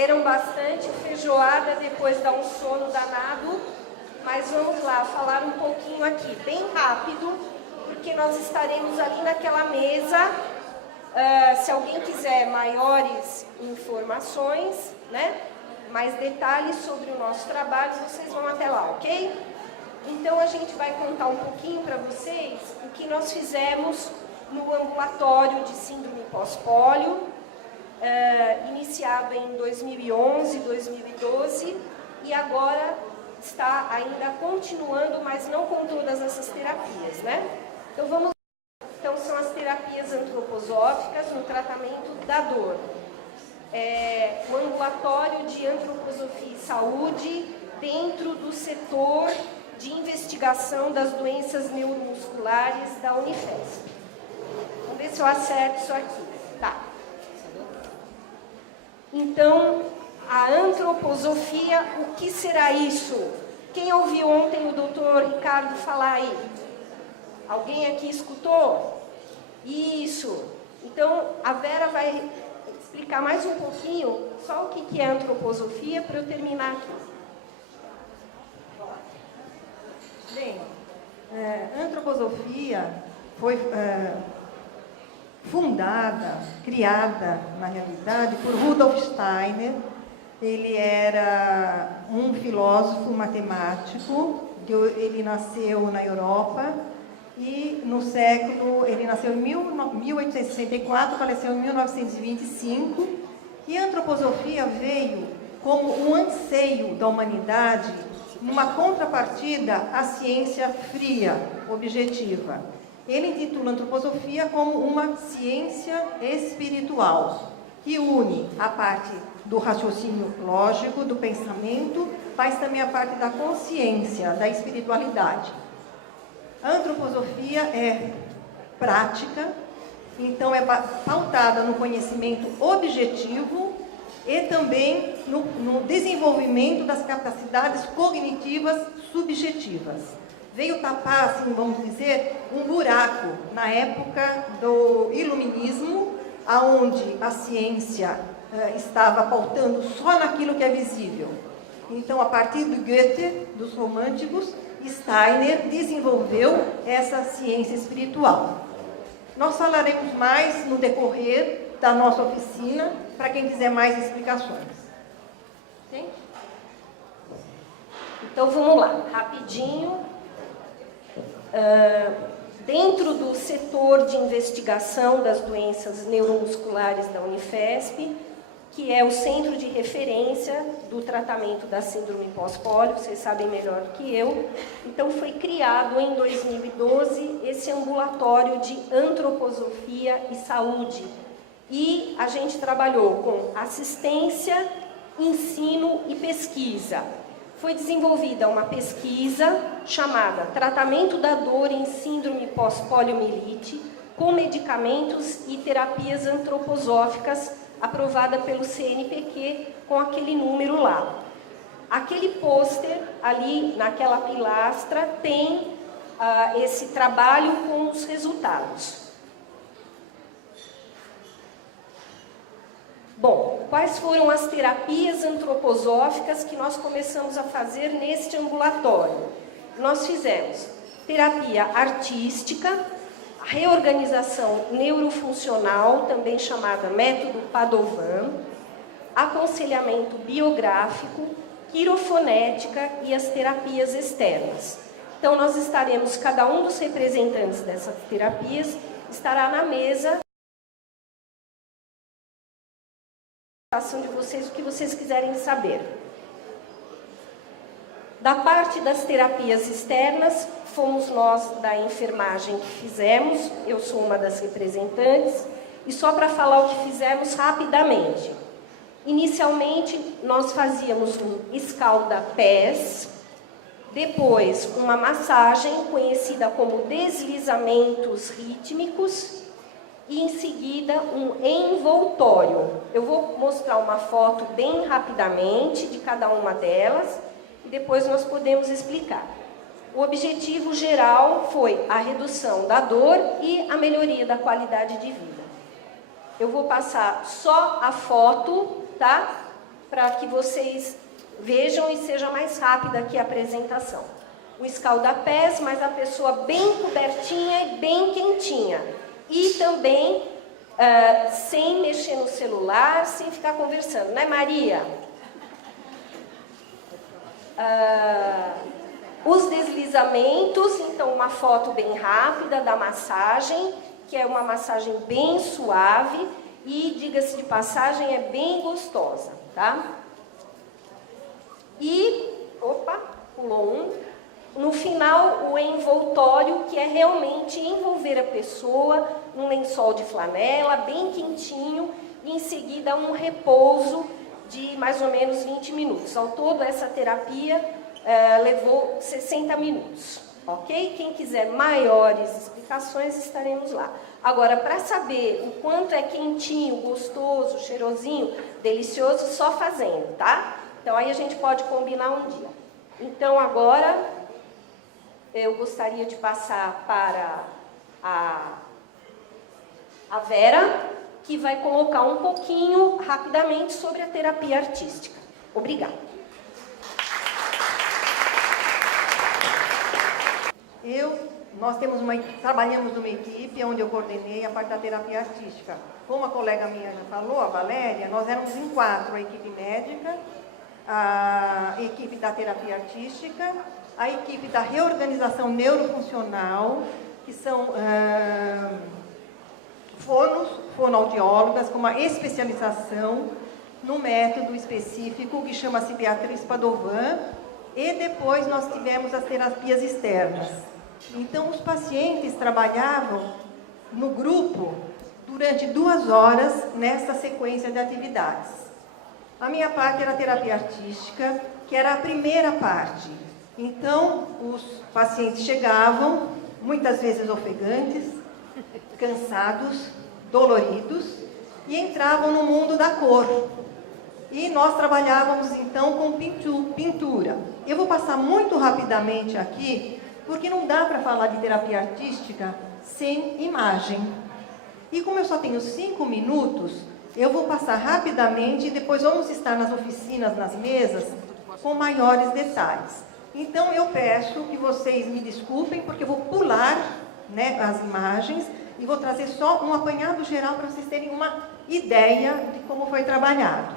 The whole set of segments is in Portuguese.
Comeram bastante feijoada, depois dá um sono danado, mas vamos lá, falar um pouquinho aqui, bem rápido, porque nós estaremos ali naquela mesa. Se alguém quiser maiores informações, né, mais detalhes sobre o nosso trabalho, vocês vão até lá, ok? Então a gente vai contar um pouquinho para vocês o que nós fizemos no ambulatório de síndrome pós-pólio, iniciado em 2011, 2012, e agora está ainda continuando, mas não com todas essas terapias, né? Então vamos. Então são as terapias antroposóficas no tratamento da dor. O ambulatório de antroposofia e saúde dentro do setor de investigação das doenças neuromusculares da Unifesp. Vamos ver se eu acerto isso aqui. Tá. Então, a antroposofia, o que será isso? Quem ouviu ontem o doutor Ricardo falar aí? Alguém aqui escutou? Isso. Então, a Vera vai explicar mais um pouquinho só o que é antroposofia para eu terminar aqui. Bem, antroposofia foi fundada, criada, na realidade, por Rudolf Steiner. Ele era um filósofo matemático, ele nasceu na Europa e ele nasceu em 1864, faleceu em 1925, e a antroposofia veio como um anseio da humanidade, numa contrapartida à ciência fria, objetiva. Ele intitula a antroposofia como uma ciência espiritual, que une a parte do raciocínio lógico, do pensamento, mas também a parte da consciência, da espiritualidade. A antroposofia é prática, então é pautada no conhecimento objetivo e também no desenvolvimento das capacidades cognitivas subjetivas. Veio tapar, assim, vamos dizer, um buraco na época do iluminismo, onde a ciência estava pautando só naquilo que é visível. Então, a partir do Goethe, dos românticos, Steiner desenvolveu essa ciência espiritual. Nós falaremos mais no decorrer da nossa oficina, para quem quiser mais explicações. Okay? Então, vamos lá, rapidinho. Dentro do setor de investigação das doenças neuromusculares da Unifesp, que é o centro de referência do tratamento da síndrome pós-pólio, vocês sabem melhor do que eu. Então, foi criado em 2012 esse ambulatório de antroposofia e saúde. E a gente trabalhou com assistência, ensino e pesquisa. Foi desenvolvida uma pesquisa chamada Tratamento da Dor em Síndrome Pós-Poliomielite com medicamentos e terapias antroposóficas, aprovada pelo CNPq com aquele número lá. Aquele pôster ali naquela pilastra tem esse trabalho com os resultados. Bom, quais foram as terapias antroposóficas que nós começamos a fazer neste ambulatório? Nós fizemos terapia artística, reorganização neurofuncional, também chamada método Padovan, aconselhamento biográfico, quirofonética e as terapias externas. Então, nós estaremos, cada um dos representantes dessas terapias estará na mesa de vocês, o que vocês quiserem saber. Da parte das terapias externas, fomos nós da enfermagem que fizemos, eu sou uma das representantes, e só para falar o que fizemos rapidamente. Inicialmente, nós fazíamos um escalda-pés, depois uma massagem conhecida como deslizamentos rítmicos, e em seguida um envoltório. Eu vou mostrar uma foto bem rapidamente de cada uma delas e depois nós podemos explicar. O objetivo geral foi a redução da dor e a melhoria da qualidade de vida. Eu vou passar só a foto, tá? para que vocês vejam e seja mais rápida aqui a apresentação. O escalda-pés, mas a pessoa bem cobertinha e bem quentinha. E também sem mexer no celular, sem ficar conversando, né, Maria? Os deslizamentos, então uma foto bem rápida da massagem, que é uma massagem bem suave e, diga-se de passagem, é bem gostosa, tá? E, opa, pulou um. No final, o envoltório, que é realmente envolver a pessoa num lençol de flanela, bem quentinho, e em seguida um repouso de mais ou menos 20 minutos. Ao todo, essa terapia levou 60 minutos, ok? Quem quiser maiores explicações, estaremos lá. Agora, para saber o quanto é quentinho, gostoso, cheirosinho, delicioso, só fazendo, tá? Então, aí a gente pode combinar um dia. Então, agora, eu gostaria de passar para a Vera, que vai colocar um pouquinho, rapidamente, sobre a terapia artística. Obrigada. Nós trabalhamos numa equipe onde eu coordenei a parte da terapia artística. Como a colega minha já falou, a Valéria, nós éramos em 4, a equipe médica, a equipe da terapia artística, a equipe da reorganização neurofuncional, que são fonoaudiólogas com uma especialização no método específico que chama-se Beatriz Padovan, e depois nós tivemos as terapias externas. Então, os pacientes trabalhavam no grupo durante 2 horas nessa sequência de atividades. A minha parte era a terapia artística, que era a primeira parte. Então, os pacientes chegavam, muitas vezes ofegantes, cansados, doloridos, e entravam no mundo da cor. E nós trabalhávamos, então, com pintura. Eu vou passar muito rapidamente aqui, porque não dá para falar de terapia artística sem imagem. E como eu só tenho 5 minutos, eu vou passar rapidamente e depois vamos estar nas oficinas, nas mesas, com maiores detalhes. Então, eu peço que vocês me desculpem, porque eu vou pular, né, as imagens e vou trazer só um apanhado geral para vocês terem uma ideia de como foi trabalhado.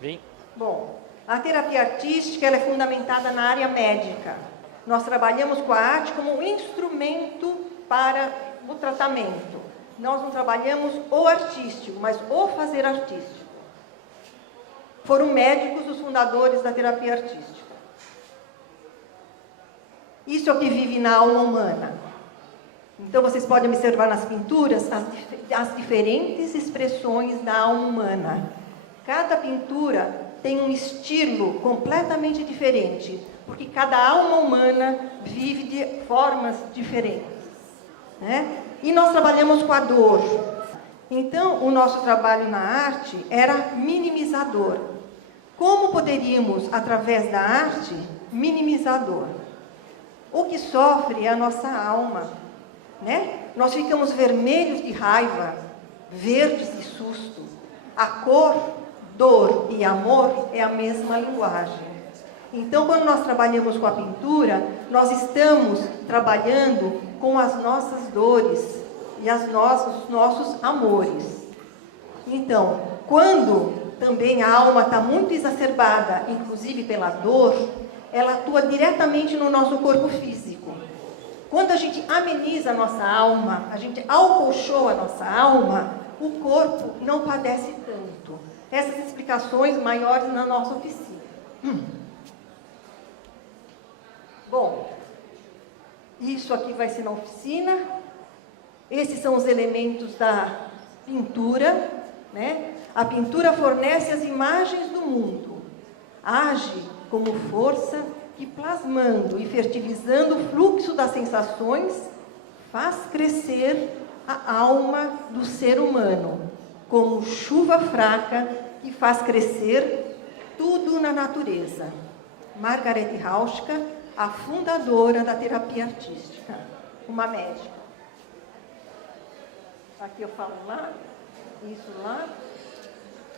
Vem. Bom, a terapia artística ela é fundamentada na área médica. Nós trabalhamos com a arte como um instrumento para o tratamento. Nós não trabalhamos o artístico, mas o fazer artístico. Foram médicos os fundadores da terapia artística. Isso é o que vive na alma humana. Então, vocês podem observar nas pinturas as diferentes expressões da alma humana. Cada pintura tem um estilo completamente diferente, porque cada alma humana vive de formas diferentes, né? E nós trabalhamos com a dor. Então, o nosso trabalho na arte era minimizador. Como poderíamos, através da arte, minimizar a dor? O que sofre é a nossa alma, né? Nós ficamos vermelhos de raiva, verdes de susto. A cor, dor e amor é a mesma linguagem. Então, quando nós trabalhamos com a pintura, nós estamos trabalhando com as nossas dores e os nossos amores. Então, quando também a alma está muito exacerbada, inclusive pela dor, ela atua diretamente no nosso corpo físico. Quando a gente ameniza a nossa alma, a gente acolchoa a nossa alma, o corpo não padece tanto. Essas explicações maiores na nossa oficina. Bom, isso aqui vai ser na oficina. Esses são os elementos da pintura, né? A pintura fornece as imagens do mundo. Age como força que, plasmando e fertilizando o fluxo das sensações, faz crescer a alma do ser humano, como chuva fraca que faz crescer tudo na natureza. Margaret Rauschka, a fundadora da terapia artística, uma médica. Aqui eu falo lá, isso lá.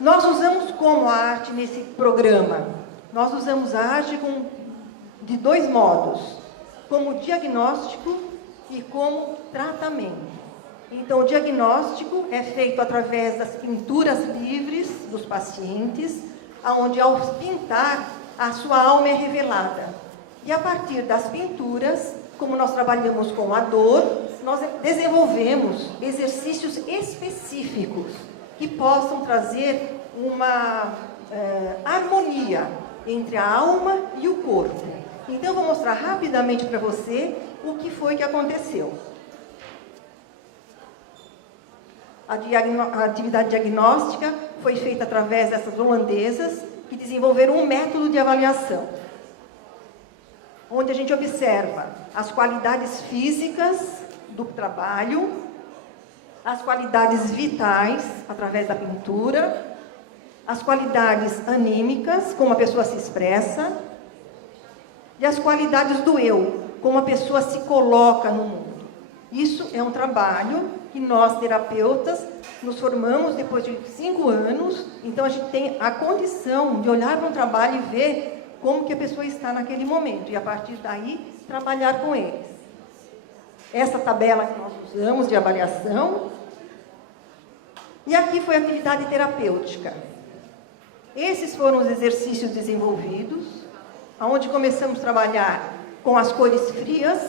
Nós usamos como a arte nesse programa? Nós usamos a arte de dois modos, como diagnóstico e como tratamento. Então, o diagnóstico é feito através das pinturas livres dos pacientes, onde ao pintar, a sua alma é revelada. E a partir das pinturas, como nós trabalhamos com a dor, nós desenvolvemos exercícios específicos que possam trazer uma harmonia entre a alma e o corpo. Então, eu vou mostrar rapidamente para você o que foi que aconteceu. A atividade diagnóstica foi feita através dessas holandesas que desenvolveram um método de avaliação, onde a gente observa as qualidades físicas do trabalho, as qualidades vitais, através da pintura, as qualidades anímicas, como a pessoa se expressa, e as qualidades do eu, como a pessoa se coloca no mundo. Isso é um trabalho que nós, terapeutas, nos formamos depois de 5 anos, então a gente tem a condição de olhar para um trabalho e ver como que a pessoa está naquele momento, e a partir daí, trabalhar com eles. Essa tabela que nós usamos de avaliação, e aqui foi a atividade terapêutica. Esses foram os exercícios desenvolvidos, onde começamos a trabalhar com as cores frias,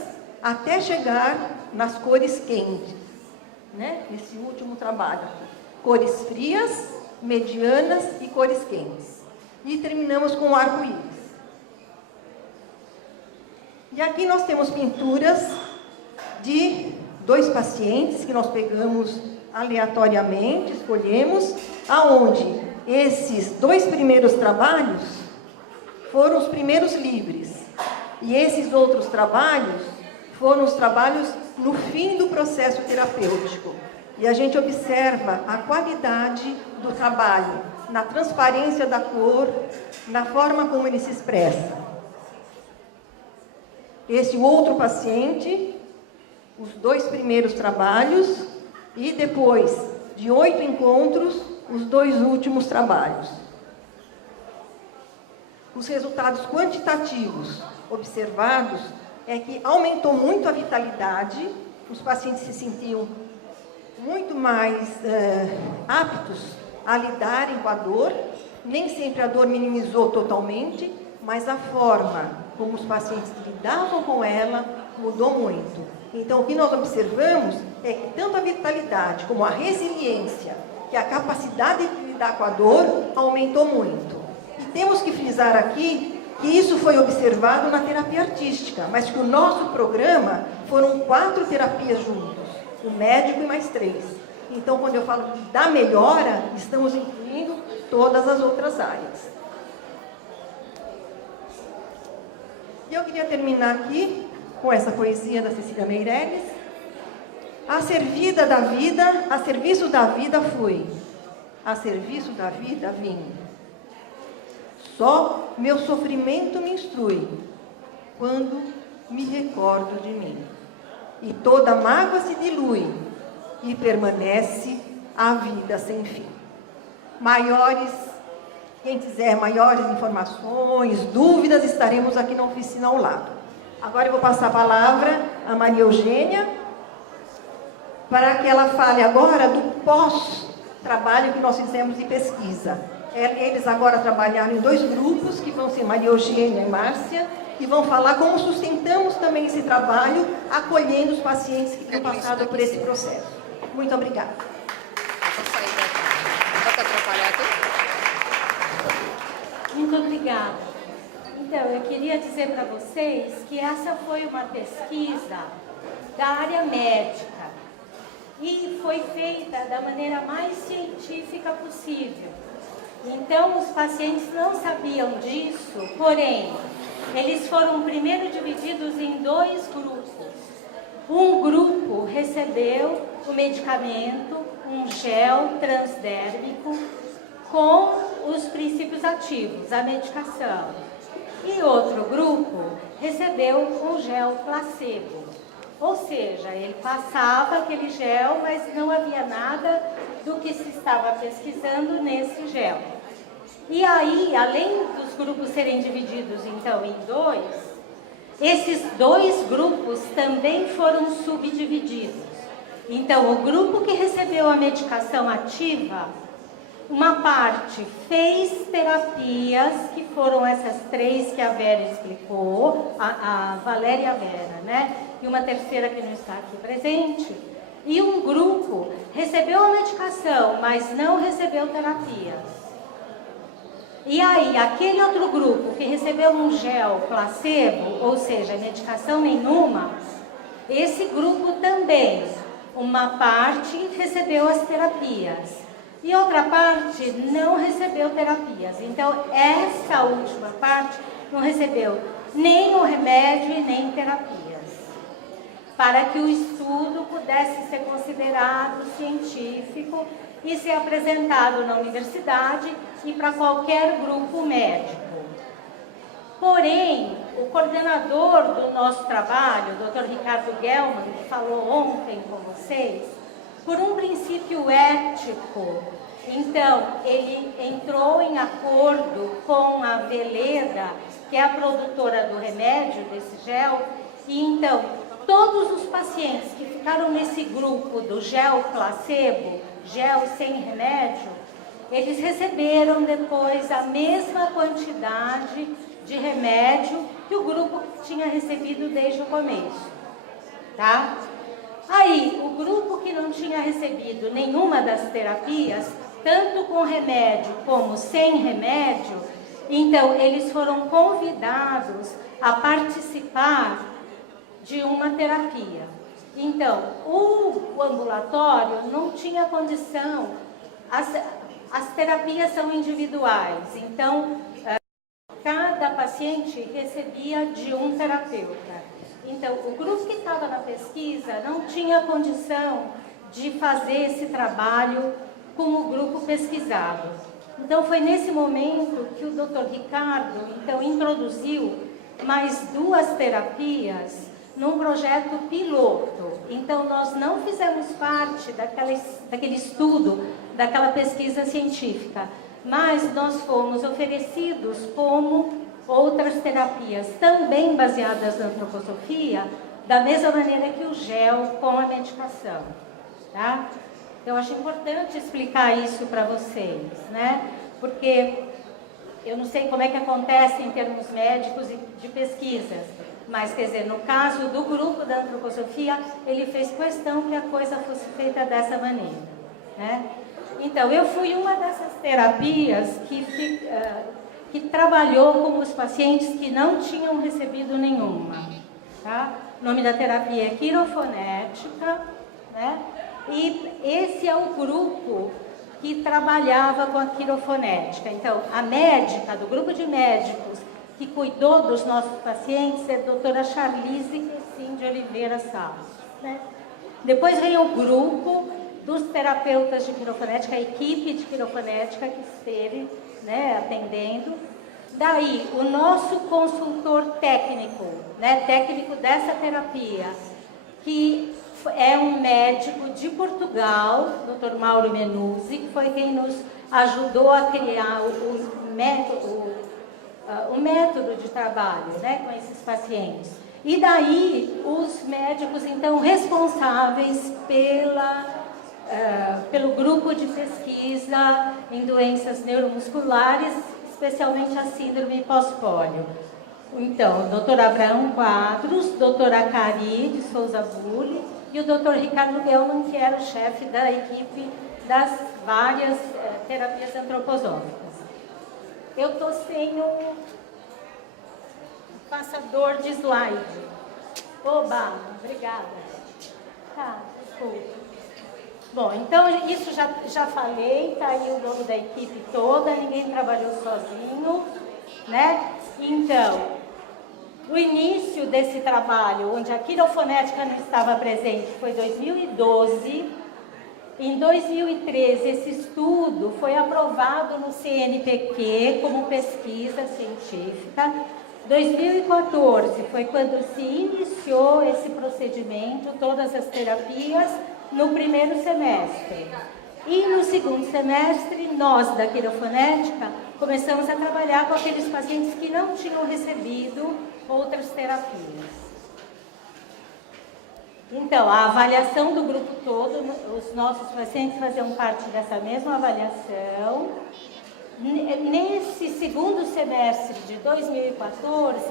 até chegar nas cores quentes, né? Esse último trabalho. Cores frias, medianas e cores quentes. E terminamos com o arco-íris. E aqui nós temos pinturas de 2 pacientes que nós pegamos aleatoriamente, escolhemos, aonde esses 2 primeiros trabalhos foram os primeiros livres. E esses outros trabalhos foram os trabalhos no fim do processo terapêutico. E a gente observa a qualidade do trabalho, na transparência da cor, na forma como ele se expressa. Esse outro paciente, os 2 primeiros trabalhos, e depois de 8 encontros, os 2 últimos trabalhos. Os resultados quantitativos observados é que aumentou muito a vitalidade, os pacientes se sentiam muito mais aptos a lidarem com a dor, nem sempre a dor minimizou totalmente, mas a forma como os pacientes lidavam com ela mudou muito. Então, o que nós observamos é que tanto a vitalidade como a resiliência, que é a capacidade de lidar com a dor, aumentou muito. E temos que frisar aqui que isso foi observado na terapia artística, mas que o nosso programa foram 4 terapias juntos, o médico e mais 3. Então, quando eu falo da melhora, estamos incluindo todas as outras áreas. E eu queria terminar aqui com essa poesia da Cecília Meirelles. A serviço da vida fui, a serviço da vida vim. Só meu sofrimento me instrui, quando me recordo de mim. E toda mágoa se dilui, e permanece a vida sem fim. Quem quiser maiores informações, dúvidas, estaremos aqui na oficina ao lado. Agora eu vou passar a palavra a Maria Eugênia, para que ela fale agora do pós-trabalho que nós fizemos de pesquisa. Eles agora trabalharam em 2 grupos, que vão ser Maria Eugênia e Márcia, e vão falar como sustentamos também esse trabalho, acolhendo os pacientes que têm passado por esse processo. Muito obrigada. Muito obrigada. Então, eu queria dizer para vocês que essa foi uma pesquisa da área médica e foi feita da maneira mais científica possível. Então, os pacientes não sabiam disso, porém, eles foram primeiro divididos em 2 grupos. Um grupo recebeu o medicamento, um gel transdérmico, com os princípios ativos, a medicação. E outro grupo recebeu um gel placebo. Ou seja, ele passava aquele gel, mas não havia nada do que se estava pesquisando nesse gel. E aí, além dos grupos serem divididos, então, em dois, esses dois grupos também foram subdivididos. Então, o grupo que recebeu a medicação ativa, uma parte fez terapias, que foram essas 3 que a Vera explicou, a Valéria e a Vera, né? E uma terceira que não está aqui presente. E um grupo recebeu a medicação, mas não recebeu terapias. E aí, aquele outro grupo que recebeu um gel placebo, ou seja, medicação nenhuma, esse grupo também, uma parte recebeu as terapias e outra parte não recebeu terapias. Então, essa última parte não recebeu nem o remédio e nem terapias, para que o estudo pudesse ser considerado científico e ser apresentado na universidade e para qualquer grupo médico. Porém, o coordenador do nosso trabalho, o Dr. Ricardo Gelman, que falou ontem com vocês, por um princípio ético, então, ele entrou em acordo com a Veleda, que é a produtora do remédio, desse gel, e então, todos os pacientes que ficaram nesse grupo do gel placebo, gel sem remédio, eles receberam depois a mesma quantidade de remédio que o grupo tinha recebido desde o começo, tá? Aí, o grupo que não tinha recebido nenhuma das terapias, tanto com remédio como sem remédio, então eles foram convidados a participar de uma terapia. Então, o ambulatório não tinha condição, as terapias são individuais, então cada paciente recebia de um terapeuta. Então, o grupo que estava na pesquisa não tinha condição de fazer esse trabalho com o grupo pesquisado. Então, foi nesse momento que o Dr. Ricardo, então, introduziu mais 2 terapias num projeto piloto. Então, nós não fizemos parte daquele estudo, daquela pesquisa científica, mas nós fomos oferecidos como outras terapias, também baseadas na antroposofia, da mesma maneira que o gel com a medicação, tá? Eu acho importante explicar isso para vocês, né? Porque eu não sei como é que acontece em termos médicos e de pesquisas, mas, quer dizer, no caso do grupo da antroposofia, ele fez questão que a coisa fosse feita dessa maneira, né? Então, eu fui uma dessas terapias que trabalhou com os pacientes que não tinham recebido nenhuma, tá? O nome da terapia é quirofonética, né? E esse é o grupo que trabalhava com a quirofonética. Então, a médica do grupo de médicos que cuidou dos nossos pacientes é a doutora Charlize Cressim de Oliveira Salles, né? Depois veio o grupo dos terapeutas de quirofonética, a equipe de quirofonética que esteve, né, atendendo. Daí, o nosso consultor técnico, né, técnico dessa terapia, que é um médico de Portugal, Dr. Mauro Menuzzi, que foi quem nos ajudou a criar o método de trabalho, né, com esses pacientes. E daí, os médicos, então, responsáveis pelo grupo de pesquisa em doenças neuromusculares, especialmente a síndrome pós-pólio. Então, o Dr. Abraão Quadros, doutora Cari de Souza Bulli e o Dr. Ricardo Gelman, que era o chefe da equipe das várias terapias antroposóficas. Eu estou sem um passador de slide. Oba, obrigada. Tá, desculpa. Bom, então isso já falei, está aí o nome da equipe toda, ninguém trabalhou sozinho, né? Então, o início desse trabalho, onde a quirofonética não estava presente, foi 2012. Em 2013, esse estudo foi aprovado no CNPq como pesquisa científica. 2014 foi quando se iniciou esse procedimento, todas as terapias, no primeiro semestre. E no segundo semestre, nós da quirofonética começamos a trabalhar com aqueles pacientes que não tinham recebido outras terapias. Então, a avaliação do grupo todo, os nossos pacientes faziam parte dessa mesma avaliação. Nesse segundo semestre de 2014,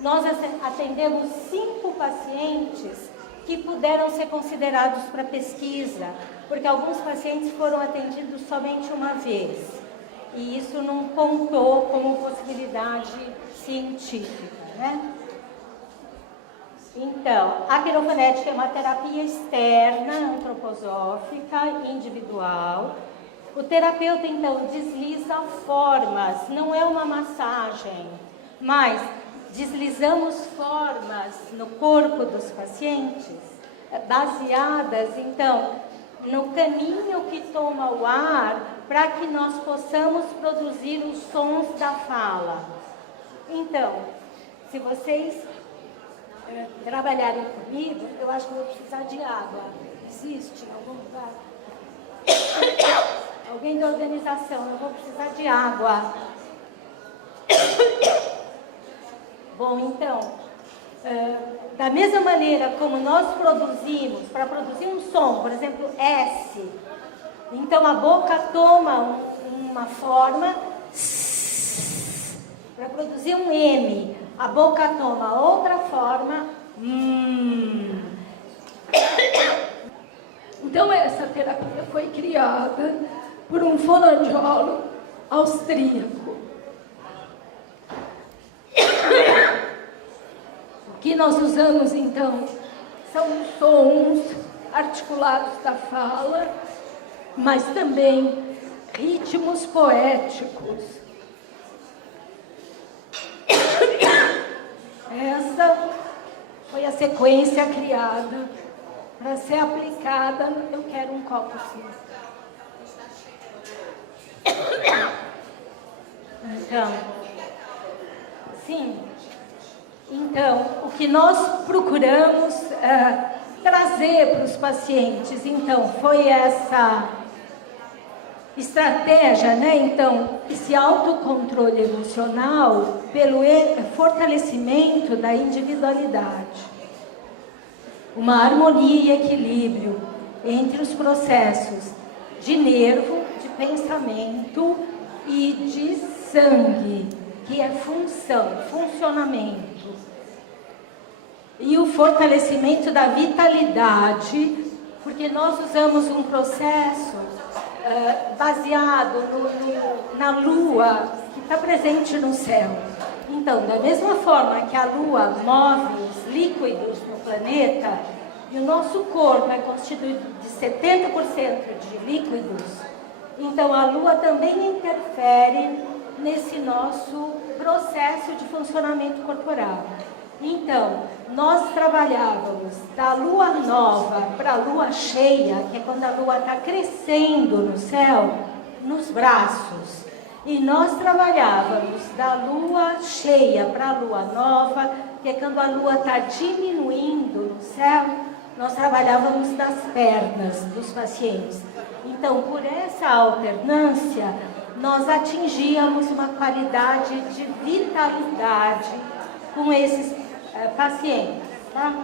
nós atendemos 5 pacientes que puderam ser considerados para pesquisa, porque alguns pacientes foram atendidos somente uma vez, e isso não contou como possibilidade científica, né? Então, a quirofonética é uma terapia externa, antroposófica, individual. O terapeuta, então, desliza formas, não é uma massagem, mas deslizamos formas no corpo dos pacientes, baseadas, então, no caminho que toma o ar, para que nós possamos produzir os sons da fala. Então, se vocês trabalharem comigo, eu acho que eu vou precisar de água. Existe em algum lugar? Alguém da organização, eu vou precisar de água. Bom, então, da mesma maneira como nós produzimos, para produzir um som, por exemplo, S, então a boca toma uma forma, para produzir um M, a boca toma outra forma, Então, essa terapia foi criada por um fonoaudiólogo austríaco. O que nós usamos, então, são sons articulados da fala, mas também ritmos poéticos. Essa foi a sequência criada para ser aplicada. Eu quero um copo, sim. Então, o que nós procuramos trazer para os pacientes, então, foi essa estratégia, né? Então, esse autocontrole emocional pelo fortalecimento da individualidade. Uma harmonia e equilíbrio entre os processos de nervo, de pensamento e de sangue, que é funcionamento. E o fortalecimento da vitalidade, porque nós usamos um processo baseado na Lua, que está presente no céu. Então, da mesma forma que a Lua move os líquidos no planeta, e o nosso corpo é constituído de 70% de líquidos, então a Lua também interfere nesse nosso processo de funcionamento corporal. Então, nós trabalhávamos da Lua nova para a Lua cheia, que é quando a Lua está crescendo no céu, nos braços. E nós trabalhávamos da Lua cheia para a Lua nova, que é quando a Lua está diminuindo no céu, nós trabalhávamos das pernas dos pacientes. Então, por essa alternância, nós atingíamos uma qualidade de vitalidade com esses pacientes, tá?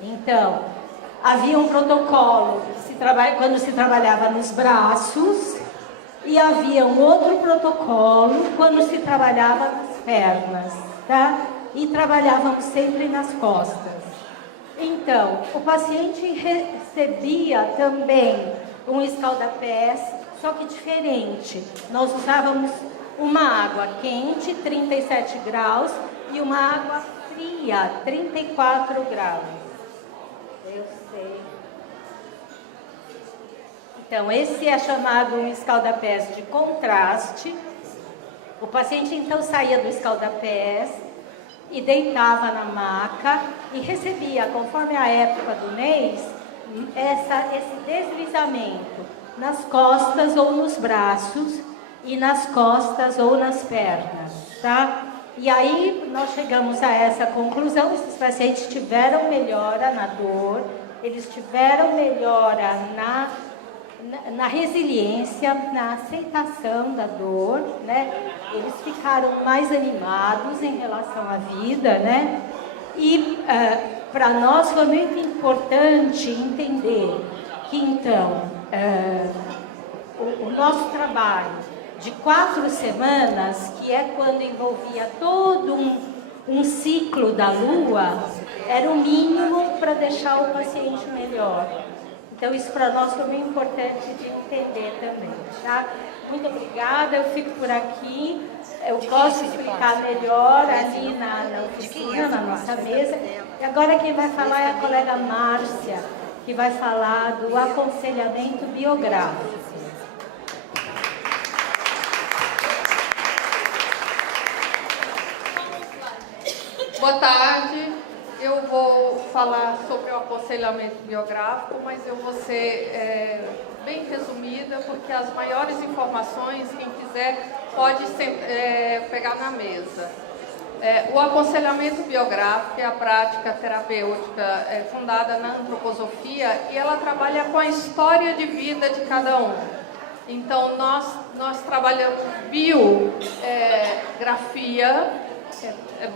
Então, havia um protocolo quando se trabalhava nos braços, e havia um outro protocolo quando se trabalhava nas pernas, tá? E trabalhávamos sempre nas costas. Então, o paciente recebia também um escaldapés, só que diferente. Nós usávamos uma água quente, 37 graus, e uma água fria, 34 graus. Eu sei. Então, esse é chamado um escaldapés de contraste. O paciente, então, saía do escaldapés e deitava na maca e recebia, conforme a época do mês, esse deslizamento nas costas ou nos braços, e nas costas ou nas pernas, tá? E aí nós chegamos a essa conclusão: esses pacientes tiveram melhora na dor, eles tiveram melhora na resiliência, na aceitação da dor, né? Eles ficaram mais animados em relação à vida, né? E para nós foi muito importante entender que, então, o nosso trabalho de 4 semanas, que é quando envolvia todo um ciclo da Lua, era o mínimo para deixar o paciente melhor. Então, isso para nós foi muito importante de entender também, tá? Muito obrigada, eu fico por aqui. Eu posso explicar melhor ali na oficina, na nossa mesa. E agora quem vai falar é a colega Márcia, que vai falar do aconselhamento biográfico. Boa tarde, eu vou falar sobre o aconselhamento biográfico, mas eu vou ser bem resumida, porque as maiores informações, quem quiser, pode pegar na mesa. O aconselhamento biográfico é a prática terapêutica fundada na antroposofia e ela trabalha com a história de vida de cada um. Então, nós trabalhamos biografia.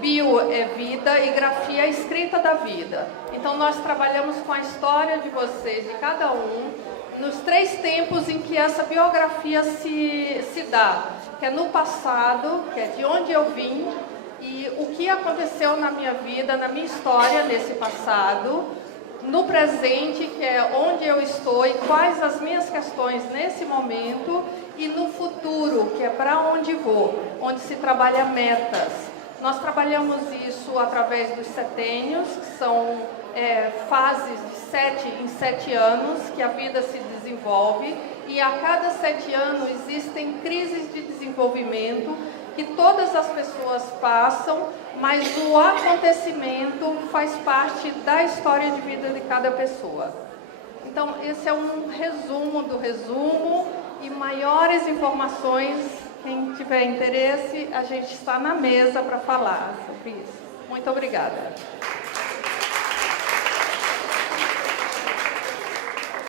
Bio é vida e grafia é escrita da vida. Então nós trabalhamos com a história de vocês, de cada um, nos 3 tempos em que essa biografia se dá, que é no passado, que é de onde eu vim, e o que aconteceu na minha vida, na minha história nesse passado, no presente, que é onde eu estou e quais as minhas questões nesse momento, e no futuro, que é para onde vou, onde se trabalha metas. Nós trabalhamos isso através dos setênios, que são fases de 7 em 7 anos que a vida se desenvolve, e a cada 7 anos existem crises de desenvolvimento que todas as pessoas passam, mas o acontecimento faz parte da história de vida de cada pessoa. Então, esse é um resumo do resumo, e maiores informações, quem tiver interesse, a gente está na mesa para falar sobre isso. Muito obrigada.